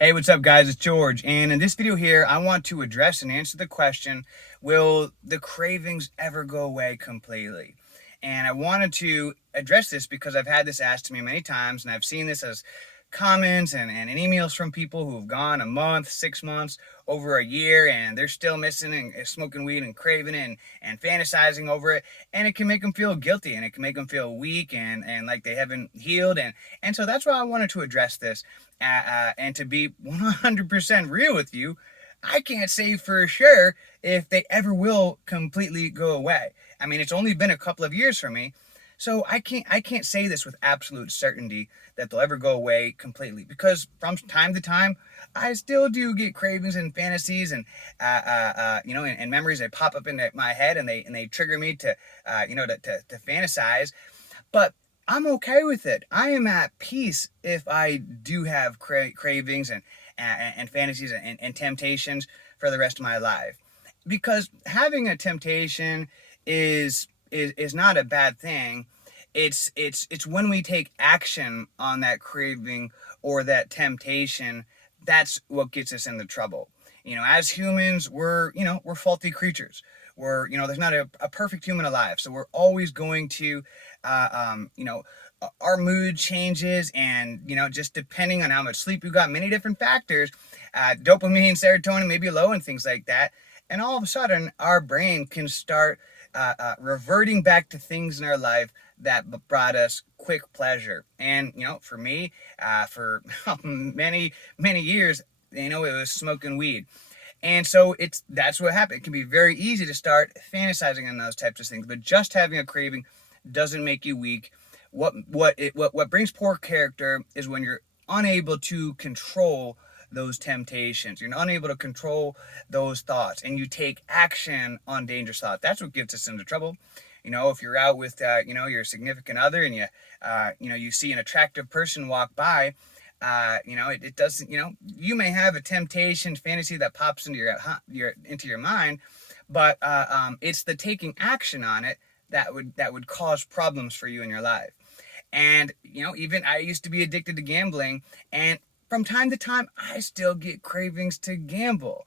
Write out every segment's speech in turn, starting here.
Hey, what's up, guys? It's George, and in this video here, I want to address and answer the question, will the cravings ever go away completely? And I wanted to address this because I've had this asked to me many times, and I've seen this as comments and emails from people who've gone a month, 6 months, over a year, and they're still missing and smoking weed and craving it and fantasizing over it. And it can make them feel guilty, and it can make them feel weak and like they haven't healed. And so that's why I wanted to address this. And to be 100% real with you, I can't say for sure if they ever will completely go away. I mean, it's only been a couple of years for me, so I can't say this with absolute certainty that they'll ever go away completely, because from time to time I still do get cravings and fantasies and memories that pop up in my head, and they trigger me to fantasize. But I'm okay with it. I am at peace if I do have cravings and fantasies and temptations for the rest of my life, because having a temptation is not a bad thing. It's when we take action on that craving or that temptation, that's what gets us into trouble. As humans, we're faulty creatures. There's not a perfect human alive, so we're always going to uh, um, you know our mood changes, and just depending on how much sleep you got, many different factors, dopamine, serotonin may be low and things like that, and all of a sudden our brain can start reverting back to things in our life that brought us quick pleasure. And for me, for many years, it was smoking weed. And so that's what happened. It can be very easy to start fantasizing on those types of things, but just having a craving doesn't make you weak. What brings poor character is when you're unable to control those temptations. You're unable to control those thoughts, and you take action on dangerous thoughts. That's what gets us into trouble. If you're out with your significant other, and you see an attractive person walk by, it doesn't, you may have a temptation fantasy that pops into your mind, but it's the taking action on it that would cause problems for you in your life. And even I used to be addicted to gambling, and from time to time I still get cravings to gamble.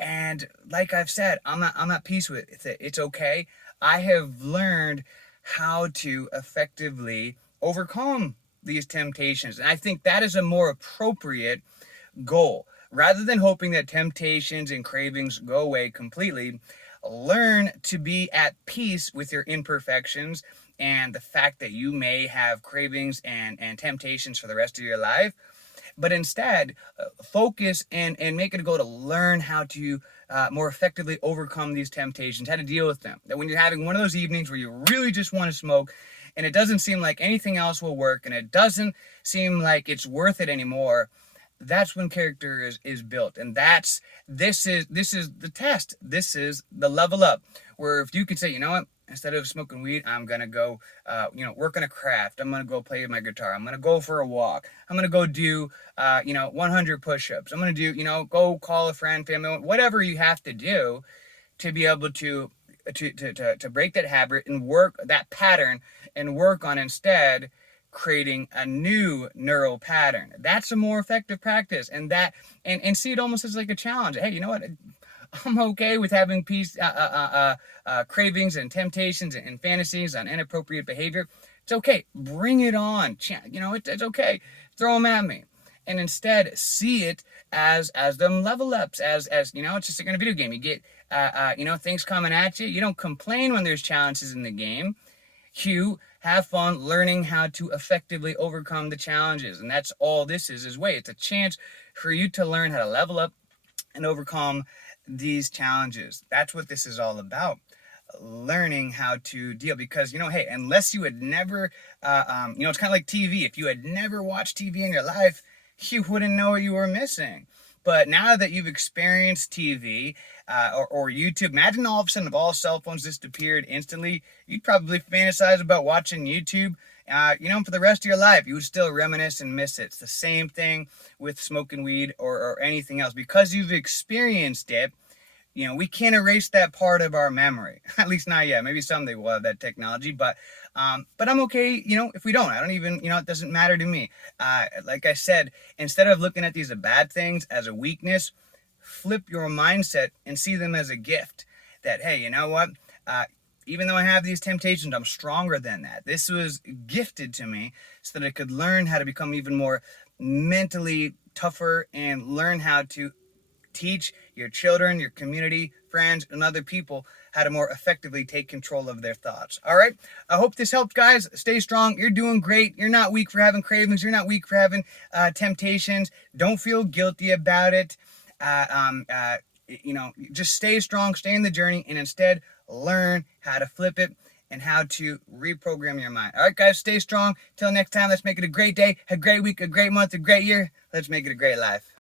And like I've said, I'm at peace with it. It's okay. I have learned how to effectively overcome these temptations, and I think that is a more appropriate goal. Rather than hoping that temptations and cravings go away completely, learn to be at peace with your imperfections and the fact that you may have cravings and temptations for the rest of your life. But instead, focus and make it a goal to learn how to more effectively overcome these temptations, how to deal with them. That when you're having one of those evenings where you really just want to smoke, and it doesn't seem like anything else will work, and it doesn't seem like it's worth it anymore, that's when character is built. And this is the test. This is the level up, where if you could say, what, instead of smoking weed, I'm gonna go work on a craft. I'm gonna go play my guitar. I'm gonna go for a walk. I'm gonna go do 100 push-ups. I'm gonna do go call a friend, family, whatever you have to do to be able to break that habit and work that pattern, and work on instead creating a new neural pattern. That's a more effective practice, and see it almost as like a challenge. Hey, you know what? I'm okay with having cravings and temptations and fantasies on inappropriate behavior. It's okay. Bring it on. It's okay. Throw them at me, and instead see it as them level ups. As it's just like in a video game. You get things coming at you. You don't complain when there's challenges in the game. You have fun learning how to effectively overcome the challenges. And that's all this is way. It's a chance for you to learn how to level up and overcome these challenges. That's what this is all about. Learning how to deal, because hey, unless you had never it's kind of like TV. If you had never watched TV in your life, you wouldn't know what you were missing. But now that you've experienced TV or YouTube, imagine all of a sudden if all cell phones disappeared instantly, you'd probably fantasize about watching YouTube, for the rest of your life. You would still reminisce and miss it. It's the same thing with smoking weed or anything else. Because you've experienced it, we can't erase that part of our memory. At least not yet. Maybe someday we'll have that technology, but I'm okay, if we don't. I don't even, it doesn't matter to me. Like I said, instead of looking at these as bad things, as a weakness, flip your mindset and see them as a gift. That, hey, you know what? Even though I have these temptations, I'm stronger than that. This was gifted to me so that I could learn how to become even more mentally tougher and learn how to teach your children, your community, friends, and other people how to more effectively take control of their thoughts. All right. I hope this helped, guys. Stay strong. You're doing great. You're not weak for having cravings. You're not weak for having temptations. Don't feel guilty about it. Uh, um, uh, just stay strong, stay in the journey, and instead learn how to flip it and how to reprogram your mind. All right, guys, stay strong. Till next time, let's make it a great day, a great week, a great month, a great year. Let's make it a great life.